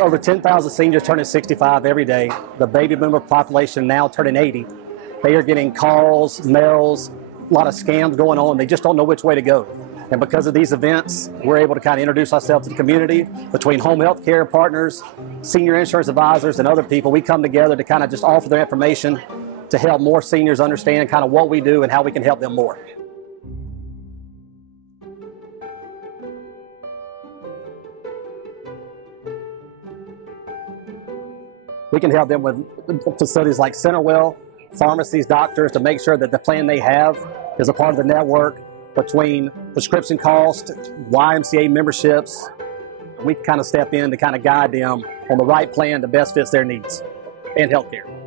over 10,000 seniors turning 65 every day. The baby boomer population now turning 80. They are getting calls, mails, a lot of scams going on. They just don't know which way to go. And because of these events, we're able to kind of introduce ourselves to the community between home health care partners, senior insurance advisors, and other people. We come together to kind of just offer their information to help more seniors understand kind of what we do and how we can help them more. We can help them with facilities like CenterWell, pharmacies, doctors, to make sure that the plan they have is a part of the network between prescription costs, YMCA memberships. We can kind of step in to kind of guide them on the right plan that best fits their needs and healthcare.